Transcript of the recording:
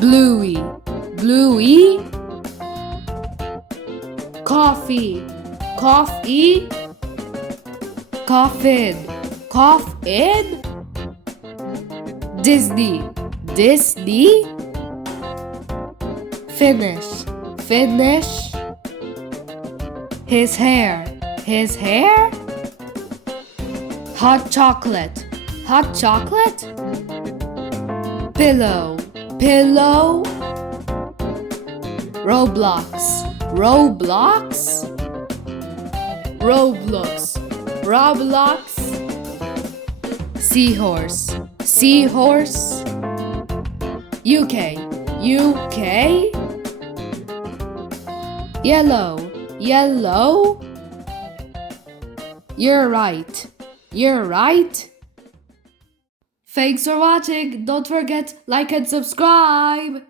Bluey, bluey. Coffee, coffee. Coffin, coffin. Disney, Disney. Finish, finish. His hair, his hair. Hot chocolate, hot chocolate. Pillow, pillow. Roblox, Roblox. Roblox, Roblox. Seahorse, seahorse. UK, UK. Yellow, yellow. You're right, you're right. Thanks for watching. Don't forget, like and subscribe.